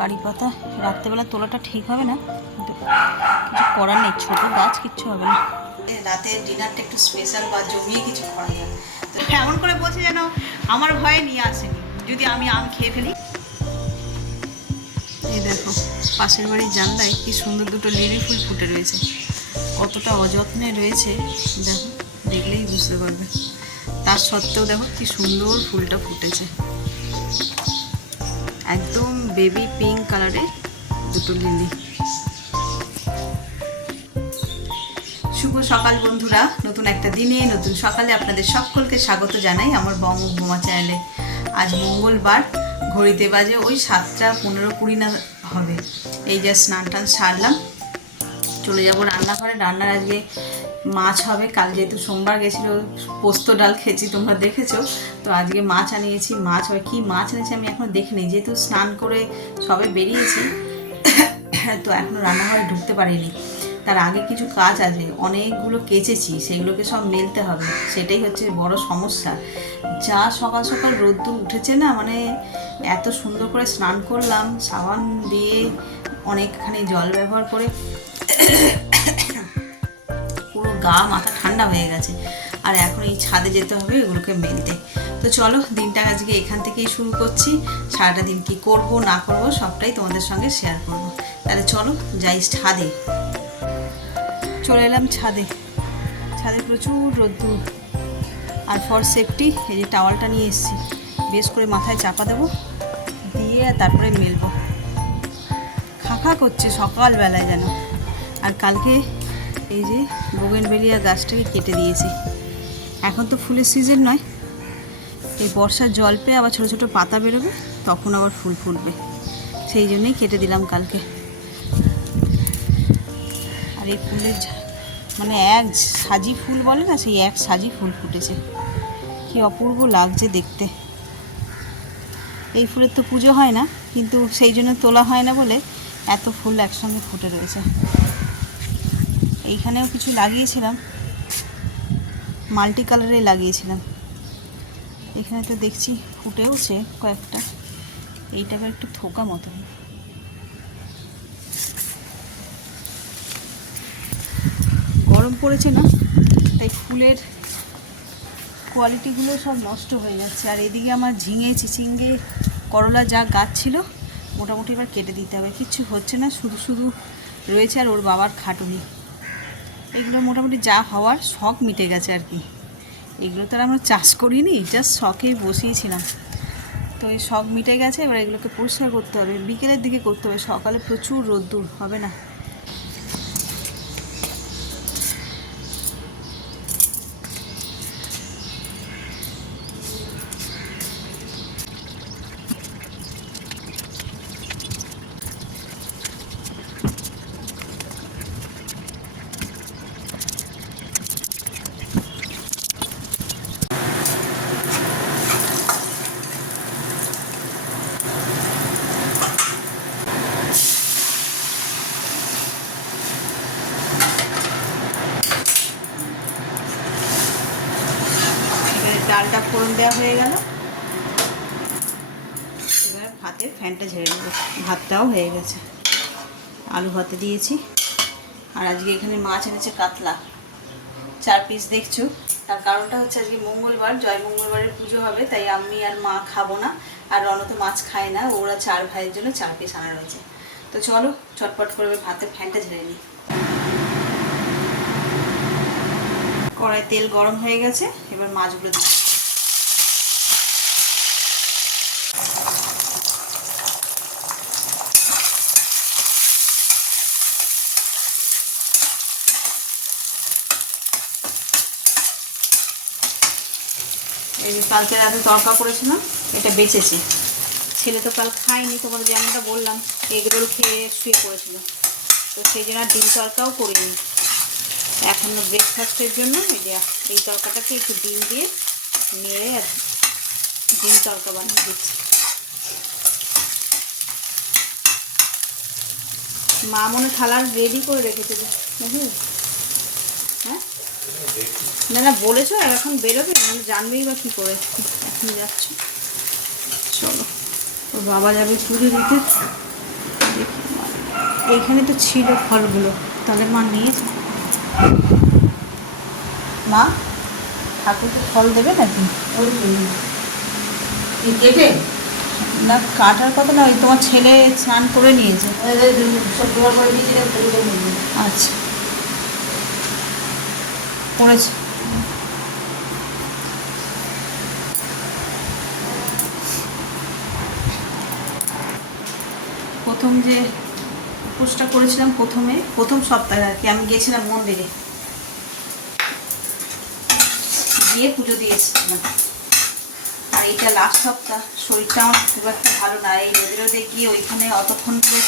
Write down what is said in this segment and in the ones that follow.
কারি পাতা রাত্রেবেলা তোলাটা ঠিক হবে না, কিন্তু কিছু করার নেই, ছোটো গাছ কিচ্ছু হবে না। রাতে ডিনারটা একটু স্পেশাল বা জমিয়ে কিছু করা যায়। তো এমন করে বলছে যেন আমার ভয়ে নিয়ে আসেনি, যদি আমি আম খেয়ে ফেলি। এই দেখো পাশের বাড়ির জানলায় কি সুন্দর দুটো লিলি ফুল ফুটে রয়েছে, কতটা অযত্নে রয়েছে দেখো, দেখলেই বুঝতে পারবে। তার সত্ত্বেও দেখো কি সুন্দর ফুলটা ফুটেছে, একদম বেবি পিঙ্ক কালারের দুটো লিলি। শুভ সকাল বন্ধুরা, নতুন একটা দিনে নতুন সকালে আপনাদের সকলকে স্বাগত জানাই আমার বঙ্গভূমা চ্যানেলে। আজ মঙ্গলবার, ঘড়িতে বাজে ওই 7টা 15-20 না হবে। এই যে স্নান টান সারলাম, চলে যাবো রান্নাঘরে। রান্নার আজকে মাছ হবে, কাল যেহেতু সোমবার গেছিলো পোস্ত ডাল খেয়েছি তোমরা দেখেছো, তো আজকে মাছ আনিয়েছি। মাছ হয় কি মাছ এনেছি আমি এখনও দেখিনি, যেহেতু স্নান করে সবে বেরিয়েছি তো এখনও রান্নাঘরে ঢুকতে পারিনি। তার আগে কিছু কাজ আছে, অনেকগুলো কেচেছি, সেগুলোকে সব মেলতে হবে, সেটাই হচ্ছে বড় সমস্যা। যা সকাল সকাল রোদ্দুর উঠেছে না, মানে এত সুন্দর করে স্নান করলাম সাবান দিয়ে, অনেকখানি জল ব্যবহার করে, পুরো গা মাথা ঠান্ডা হয়ে গেছে। আর এখন এই ছাদে যেতে হবে এগুলোকে মেলতে। তো চলো দিনটা আজকে এখান থেকেই শুরু করছি। সারাটা দিন কি করব না করব সবটাই তোমাদের সঙ্গে শেয়ার করব। তাহলে চলো যাই ছাদে। চলে এলাম ছাদে। ছাদে প্রচুর রোদ্দুর, আর ফর সেফটি এই যে টাওয়ালটা নিয়ে এসেছি, বেশ করে মাথায় চাপা দেবো, দিয়ে তারপরে মেলবো। খাখা করছে সকালবেলায় যেন। আর কালকে এই যে বোগেনভেলিয়া গাছটাকে কেটে দিয়েছি। এখন তো ফুলের সিজন নয়, এই বর্ষার জল পেয়ে আবার ছোটো ছোটো পাতা বেরোবে, তখন আবার ফুল ফুটবে, সেই জন্যই কেটে দিলাম কালকে। আর এই ফুলের মানে এক সাজি ফুল বলে না, সেই এক সাজি ফুল ফুটেছে, কি অপূর্ব লাগছে দেখতে। এই ফুলের তো পুজো হয় না, কিন্তু সেই জন্য তোলা হয় না বলে এত ফুল একসঙ্গে ফুটে রয়েছে। এইখানেও কিছু লাগিয়েছিলাম, মাল্টি কালারে লাগিয়েছিলাম, এখানে তো দেখছি ফুটেওছে কয়েকটা। এইটাকে একটু থোকা মতো, গরম পড়েছে না, তাই ফুলের কোয়ালিটিগুলো সব নষ্ট হয়ে যাচ্ছে। আর এদিকে আমার ঝিঙে চিচিঙ্গে করলা যা গাছ ছিল মোটামুটি এবার কেটে দিতে হবে, কিচ্ছু হচ্ছে না, শুধু শুধু রয়েছে। আর ওর বাবার খাটুনি, এগুলো মোটামুটি যা হওয়ার শখ মিটে গেছে আর কি। এগুলো তো আর আমরা চাষ করিনি, জাস্ট শখেই বসিয়েছিলাম, তো এই শখ মিটে গেছে। এবার এগুলোকে পরিষ্কার করতে হবে, বিকেলের দিকে করতে হবে, সকালে প্রচুর রোদ্দুর, হবে না। ডালটা ফোড়ন দেওয়া হয়ে গেল, এবার ভাতের ফ্যানটা ঝেড়ে নেব। ভাতটাও হয়ে গেছে, আলু ভাতে দিয়েছি। আর আজকে এখানে মাছ এনেছে কাতলা, 4 পিস দেখছো। তার কারণটা হচ্ছে আজকে মঙ্গলবার, জয় মঙ্গলবারের পুজো হবে, তাই আমি আর মা খাবো না, আর রণ তো মাছ খায় না, ওরা 4 ভাইয়ের জন্য 4 পিস আনা রয়েছে। তো চলো চটপট করে ভাতের ফ্যানটা ঝেড়ে নিই। কড়াই তেল গরম হয়ে গেছে, এবার মাছগুলো দিই। এই যে কালকে রাতে তড়কা করেছিলাম, এটা বেঁচেছে। ছেলে তো কাল খায়নি, তোমার যেমনটা বললাম এগরোল খেয়ে শুয়ে পড়েছিল, তো সেই জন্য ডিম তড়কাও করিনি। এখন ব্রেকফাস্টের জন্য এই তড়কাটাকে একটু ডিম দিয়ে নেড়ে আর ডিম তড়কা বানিয়ে দিচ্ছি। মা মনে থালার রেডি করে রেখেছে, বুঝলি? হ্যাঁ না না বলেছো, আর এখন বেরোবে, মানে জানবেই বা কী করে, এখন যাচ্ছ। চলো, ওর বাবা যাবে পুজো দিতে, দেখি এইখানে তো ছিল ফলগুলো, তাহলে মা নিয়ে মা ঠাকুরকে ফল দেবে নাকি? কেটে না কাটার কথা না, ওই তোমার ছেলে স্নান করে নিয়েছে। সব জোগাড় করে দিয়েছিলাম। আচ্ছা করেছে। প্রথম যে উপোসটা করেছিলাম প্রথম সপ্তাহে আর কি, আমি গেছিলাম মন্দিরে, গিয়ে পুজো দিয়েছিলাম। আর এইটা লাস্ট সপ্তাহ, শরীরটা আমার খুব একটা ভালো না, এই রোদে রোদে গিয়ে ওইখানে অতক্ষণ করে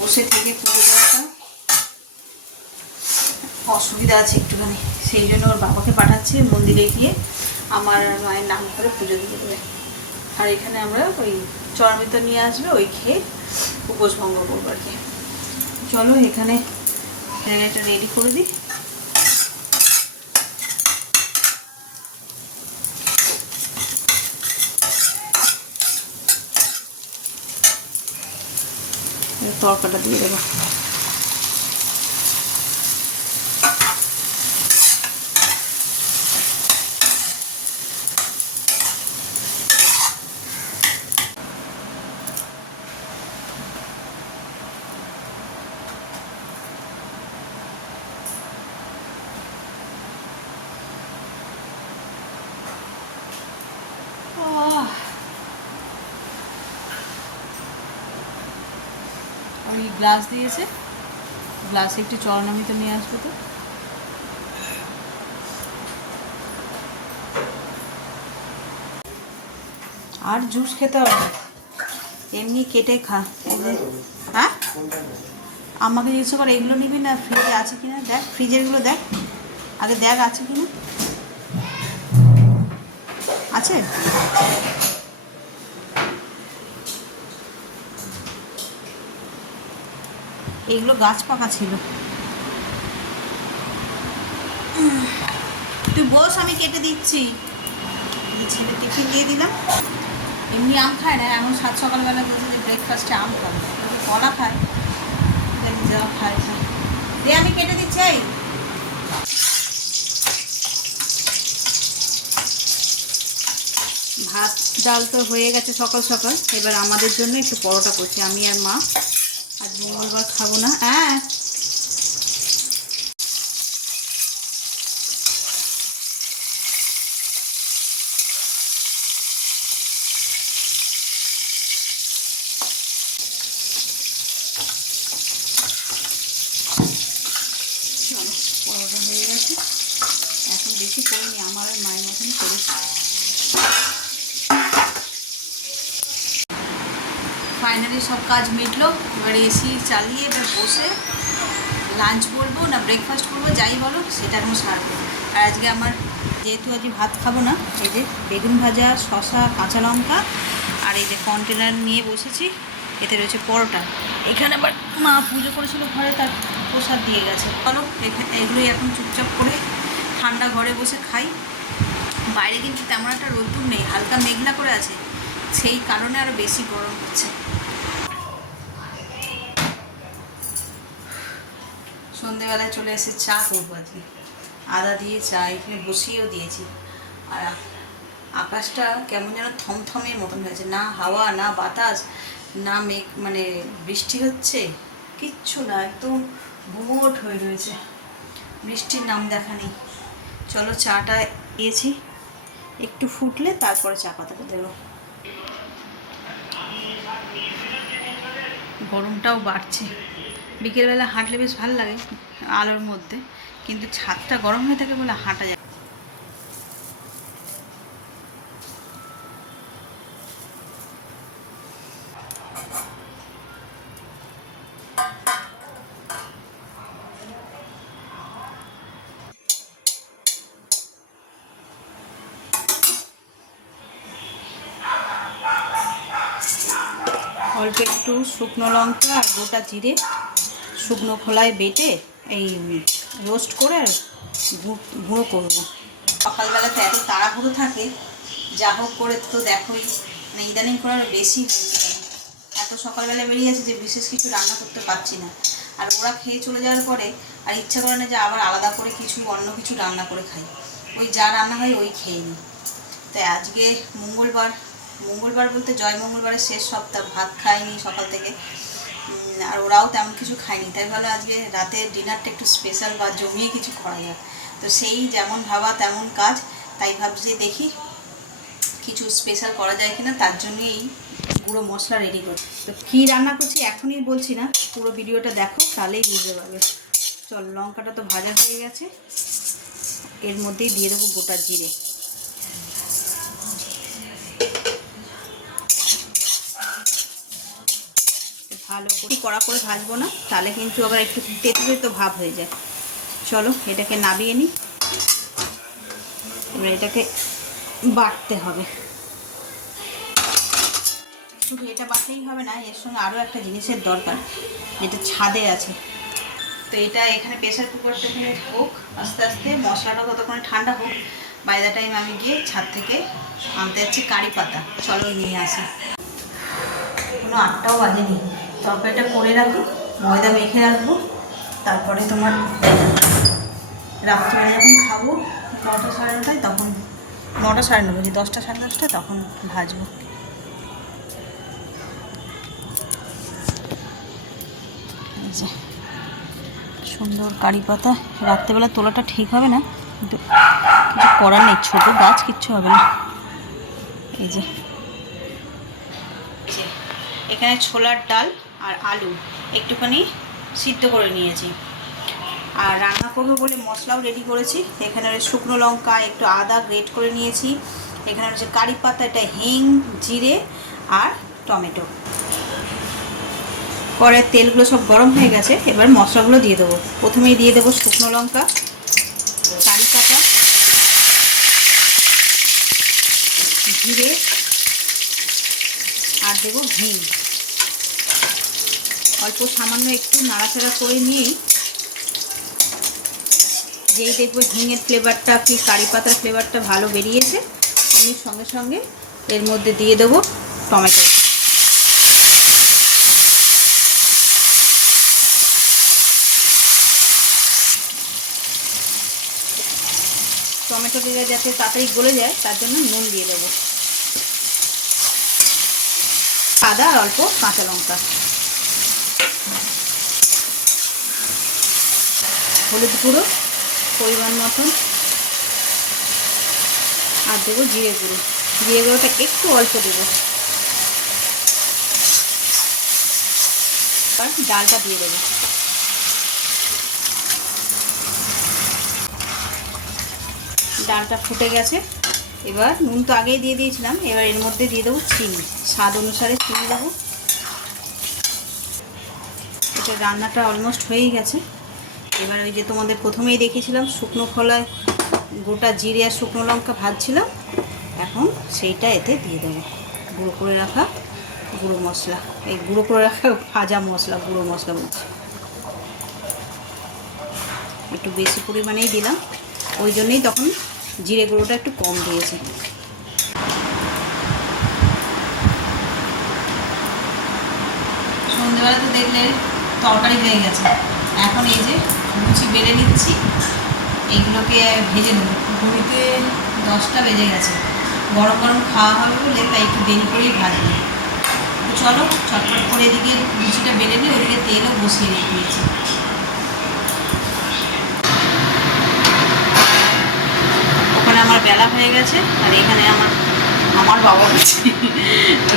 বসে থেকে পুজো দেওয়াটা অসুবিধা আছে একটুখানি, সেই জন্য ওর বাবাকে পাঠাচ্ছি মন্দিরে গিয়ে আমার মায়ের নাম করে পুজো দিয়ে দেবে। আর এখানে আমরা ওই চরমিত নিয়ে আসবে, ওই খেয়ে উপোস ভঙ্গ করবো আর কি। চলো এখানে এটা রেডি করে দিই। তরকাটা দিয়ে দেবো। ওই গ্লাস দিয়েছে, গ্লাসে একটু চরণামৃত নিয়ে আসবে তো। আর জুস খেতে হবে, এমনি কেটে খা। হ্যাঁ আমাকে জিজ্ঞেস করে এগুলো নিবি না, ফ্রিজে আছে কিনা দেখ, ফ্রিজেরগুলো দেখ আগে, দেখ আছে কিনা। আছে এইগুলো গাছ পাকা ছিল। তুই বস, আমি কেটে দিচ্ছি। ছেলে টিফিন দিয়ে দিলাম। এমনি আম খায় না, এমন সকালবেলা বলছে যে ব্রেকফাস্টে আম খাবে, কলা খায়, যা খায় খায়। দে আমি কেটে দিচ্ছি। ভাত ডাল তো হয়ে গেছে সকাল সকাল, এবার আমাদের জন্য একটু পরোটা করছি আমি আর মা। আজ মঙ্গলবার খাবো না। হ্যাঁ পরোটা হয়ে গেছে, এখন বেশি করিনি, আমার আর মায়ের মতনই করেছি। ফাইনালি সব কাজ মিটলো, এবার এসি চালিয়ে এবার বসে লাঞ্চ বলবো না ব্রেকফাস্ট করবো, যাই বলো সেটা আমি সারবো। আর আজকে আমার যেহেতু আজকে ভাত খাবো না, এই যে বেগুন ভাজা, শসা, কাঁচা লঙ্কা, আর এই যে কন্টেনার নিয়ে বসেছি, এতে রয়েছে পরোটা। এখানে আবার মা পুজো করেছিল ঘরে, তার প্রসাদ দিয়ে গেছে। চলো এগুলোই এখন চুপচাপ করে ঠান্ডা ঘরে বসে খাই। বাইরে কিন্তু তেমন একটা রোদ্দুর নেই, হালকা মেঘলা করে আছে, সেই কারণে আরও বেশি গরম হচ্ছে। সন্ধেবেলায় চলে এসে চা করবো আজকে, আদা দিয়ে চা এখানে বসিয়েও দিয়েছি। আর আকাশটা কেমন যেন থমথমের মতন হয়েছে, না হাওয়া না বাতাস না মেঘ, মানে বৃষ্টি হচ্ছে কিচ্ছু না, একদম গুমোট হয়ে রয়েছে, বৃষ্টির নাম দেখা নেই। চলো চাটা দিয়েছি, একটু ফুটলে তারপরে চা পাতাটা দেবো। গরমটাও বাড়ছে, বিকেলবেলা হাঁটলে বেশ ভালো লাগে আলোর মধ্যে, কিন্তু ছাদটা গরম হয়ে থাকে বলে হাঁটা যায়। অল্প একটু শুকনো লঙ্কা আর গোটা জিরে শুকনো খোলায় বেটে এই রোস্ট করে গুঁড়ো করবো। সকালবেলাতে এত তাড়াহুড়ো থাকে, যা হোক করে তো দেখোই, মানে ইদানিং করে আরও বেশি হয়েছে, এত সকালবেলা বেরিয়ে গেছে যে বিশেষ কিছু রান্না করতে পারছি না। আর ওরা খেয়ে চলে যাওয়ার পরে আর ইচ্ছা করে না যে আবার আলাদা করে কিছু অন্য কিছু রান্না করে খাই, ওই যা রান্না হয় ওই খেয়ে নিই। তাই আজকে মঙ্গলবার বলতে জয় মঙ্গলবারের শেষ সপ্তাহ, ভাত খাইনি সকাল থেকে, আর ওরাও তেমন কিছু খায়নি। তাই ভালো আজকে রাতের ডিনারটা একটু স্পেশাল বা জমিয়ে কিছু করা যাক। তো সেই যেমন ভাবা তেমন কাজ, তাই ভাবছি দেখি কিছু স্পেশাল করা যায় কিনা, তার জন্য এই গুঁড়ো মশলা রেডি করছি। তো কী রান্না করছি এখনই বলছি না, পুরো ভিডিওটা দেখো তাহলেই বুঝতে পারবে। চল, লঙ্কাটা তো ভাজা হয়ে গেছে, এর মধ্যেই দিয়ে দেবো গোটা জিরে। ভালো করে কড়া করে ভাজবো না, তাহলে কিন্তু আবার একটু তেতো তেতো ভাব হয়ে যায়। চলো এটাকে নামিয়ে নিই, এবার এটাকে বাটতে হবে। শুধু এটা বাটলেই হবে না, এর সঙ্গে আরও একটা জিনিসের দরকার যেটা ছাদে আছে। তো এটা এখানে প্রেসার কুকারটা এখানে হোক, আস্তে আস্তে মশলাটা ততক্ষণে ঠান্ডা হোক। বাই দ্য টাইম আমি গিয়ে ছাদ থেকে আনতে যাচ্ছি কারি পাতা। চলো নিয়ে আসি। কোনো 8টাও বাজেনি, তরকারিটা করে রাখি, ময়দা মেখে রাখবো, তারপরে তোমার রাত্রিবেলা যখন খাবো 9টা সাড়ে 9টায়, তখন 9টা সাড়ে 9 বাজে, 10টা সাড়ে 10টা তখন ভাজবো। সুন্দর কারি পাতা, রাত্রেবেলা তোলাটা ঠিক হবে না, কিন্তু কিছু করার নেই, ছোটো গাছ কিচ্ছু হবে না। এই যে এখানে ছোলার ডাল আর আলু একটুখানি সিদ্ধ করে নিয়েছি, আর রান্না করবো বলে মশলাও রেডি করেছি। এখানে শুকনো লঙ্কা, একটু আদা গ্রেট করে নিয়েছি, এখানে হচ্ছে কারি পাতা, এটা হিং, জিরে আর টমেটো। পরে তেলগুলো সব গরম হয়ে গেছে, এবার মশলাগুলো দিয়ে দেবো। প্রথমেই দিয়ে দেবো শুকনো লঙ্কা, কারি পাতা, জিরে আর দেবো হিং। অল্প সামান্য একটু নাড়াচাড়া করে নিয়েই যেই দেখবো হিঙের ফ্লেভারটা কি কারি পাতার ফ্লেভারটা ভালো বেরিয়েছে, আমি সঙ্গে সঙ্গে এর মধ্যে দিয়ে দেবো টমেটো। টমেটো দিয়ে যাতে তাড়াতাড়ি গলে যায় তার জন্য নুন দিয়ে দেবো, আদা আর অল্প কাঁচা লঙ্কা, হলুদ গুঁড়ো পরিমাণ মতন, আর দেবো জিরে গুঁড়ো। জিরে গুঁড়োটা একটু অল্প দেবো, আর ডালটা দিয়ে দেবো। ডালটা ফুটে গেছে, এবার নুন তো আগেই দিয়ে দিয়েছিলাম, এবার এর মধ্যে দিয়ে দেবো চিনি, স্বাদ অনুসারে চিনি দেবো। এটা রান্নাটা অলমোস্ট হয়েই গেছে। এবার ওই যে তোমাদের প্রথমেই দেখেছিলাম শুকনো খোলায় গোটা জিরে আর শুকনো লঙ্কা ভাজছিলাম, এখন সেইটা এতে দিয়ে দেবো। গুঁড়ো করে রাখা গুঁড়ো মশলা, এই গুঁড়ো করে রাখা ভাজা মশলা, গুঁড়ো মশলা বলছি, একটু বেশি পরিমাণেই দিলাম, ওই জন্যই তখন জিরে গুঁড়োটা একটু কম দিয়েছি। সন্ধ্যেবেলা তো দেখলে তরকারি হয়ে গেছে, এখন এই যে লুচি বেলে নিচ্ছি, এইগুলোকে ভেজে নেব। ঘড়িতে 10টা বেজে গেছে, গরম গরম খাওয়া হবে বলে তাই একটু দেরি করেই ভাজবো। চলো চটপট করে এদিকে লুচিটা বেলে নিই, ওদিকে তেলও বসিয়ে রেখে দিয়েছি। ওখানে আমার বেলা হয়ে গেছে, আর এখানে আমার বাবা হচ্ছে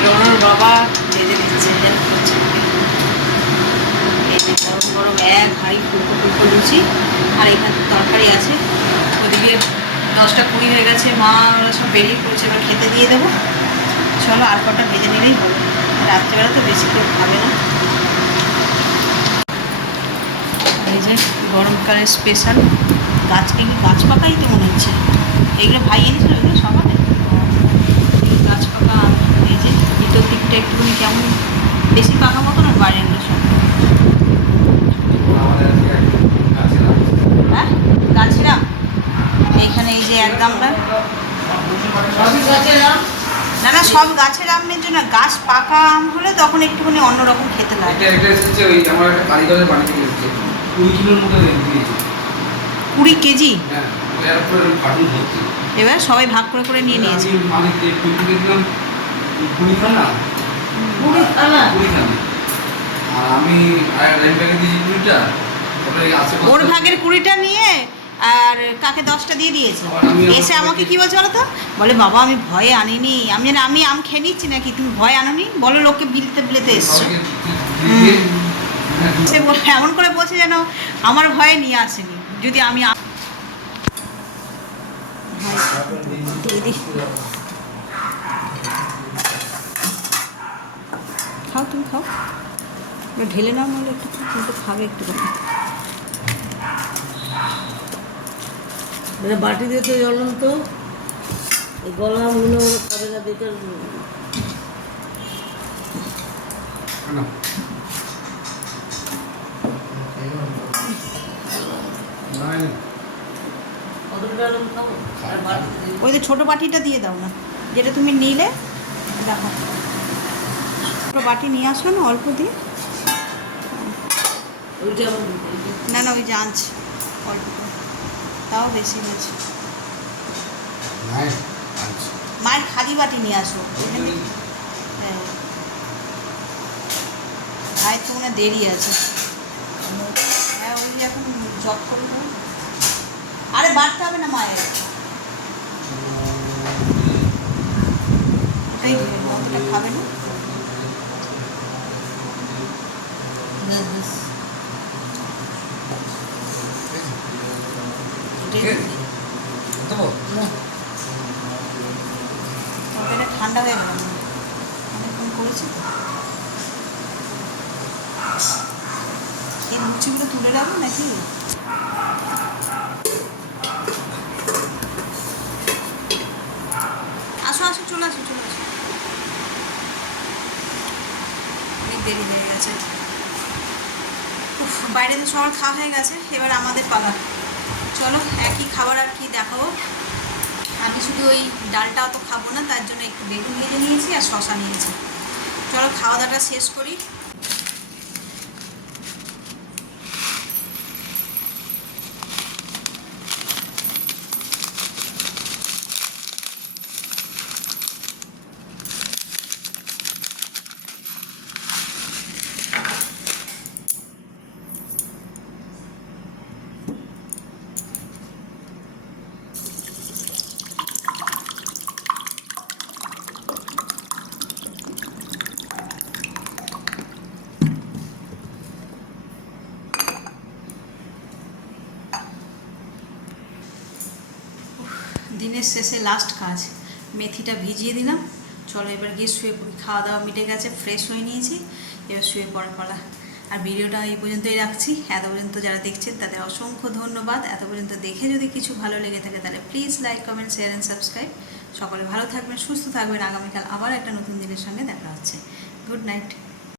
রোনোর বাবা ভেজে দিচ্ছে, হেল্প করছে। এই যে গরম গরম এক হাঁড়ি ফুলকো ফুলকো লুচি, আর এখানে তরকারি আছে। ওদিকে 10টা 20 হয়ে গেছে, মা ওরা সব বেরিয়ে পড়েছে, এবার খেতে দিয়ে দেবো। চলো আর কটা ভেজে নিলেই হবে, রাত্রেবেলা তো বেশি কেউ খাবে না। এই যে গরমকালের স্পেশাল গাছ পাকাই তো মনে হচ্ছে, এইগুলো ভাই এনেছিল এগুলো সকালে গাছ পাকা। এই যে ভিতর দিকটা একটুখানি কেমন বেশি পাকা মতো না, বাইরেগুলো সব হ্যাঁ গাছিলাম। এইখানে এই যে একদম না না, সব গাছের আমের জন্য, গাছ পাকা আম হলে তখন একটুখানি অন্যরকম খেতে লাগে। এটা এসেছে ওই আমার একটা কারিগরের বাড়ি থেকে এসেছে 20 কিলোর মতো দিয়েছে। 20 কেজি। হ্যাঁ, এর উপরে কার্টুন ভর্তি। এবার সবাই ভাগ করে করে নিয়ে নিয়েছে। আমি মালিককে টুকটুকে দিলাম 20 খানা। 20 খানা? 20 খানা। আর আমি লাইন ব্যাগে দিয়েছি 20টা। ওটা এই আশেপাশে ওর ভাগের 20টা নিয়ে আর কাকে 10টা দিয়ে দিয়েছে। আর আমি এসে আমাকে কি বলছে বলো তো, বলে বাবা আমি ভয়ে আনিনি। আমি আম খেয়ে নিচ্ছি নাকি, তুমি ভয় আনোনি? বলো লোককে বিলতে বিলেতে এসছো। দিয়ে সে এমন করে বলছে যেন আমার ভয়ে নিয়ে আসেনি। যদি আমি দিয়ে দিই। খাও, তুমি খাও, ঢেলে নাও, নাহলে একটু কিন্তু খাবে একটু করে। মানে বাটি দিয়ে তো জলন তো এই গলা মনে হয় খাবে না বেকার। না কতটা জলন খাবো আর বাটি দিয়ে ওই যে ছোটো বাটিটা দিয়ে দাও না, যেটা তুমি নিলে। দেখো ছোটো বাটি নিয়ে আসো না, অল্প দিয়ে। ওইটা আমার না না, ওই যে আনছি অল্প করে, তাও বেশি হয়েছে। নাই মায়ের খালি বাটি নিয়ে আসো। হ্যাঁ, ভাই তো মনে দেরি আছে। হ্যাঁ, ওই এখন জব করবো। আরে বাড়তে হবে না মায়ের, ওটাই দিবে, অতটা খাবে না। ওটাই দিবে। তরকারিটা ঠান্ডা হয়ে গেল, অনেকক্ষণ করেছি তো। এই লুচিগুলো তুলে রাখবো নাকি? আসো আসো, চলে আসো চলে আসো, অনেক দেরি হয়ে গেছে। উফ, বাইরে তো সবার খাওয়া হয়ে গেছে, এবার আমাদের পালা। চলো, একই খাবার আর কি দেখাবো। আমি শুধু ওই ডালটা অত খাবো না, তার জন্য একটু বেগুন ভেজে নিয়েছি আর শশা নিয়েছি। চলো খাওয়া দাওয়াটা শেষ করি। দিনের শেষে লাস্ট কাজ, মেথিটা ভিজিয়ে দিলাম। চলো এবার গিয়ে শুয়ে পড়ি। খাওয়া দাওয়া মিটে গেছে, ফ্রেশ হয়ে নিয়েছি, এবার শুয়ে পড়ে পালা। আর ভিডিওটা এই পর্যন্তই রাখছি। এত পর্যন্ত যারা দেখছেন তাদের অসংখ্য ধন্যবাদ। এত পর্যন্ত দেখে যদি কিছু ভালো লেগে থাকে তাহলে please like, comment, share and subscribe. সকলে ভালো থাকবেন, সুস্থ থাকবেন। আগামীকাল আবার একটা নতুন দিনের সঙ্গে দেখা হচ্ছে। Good night.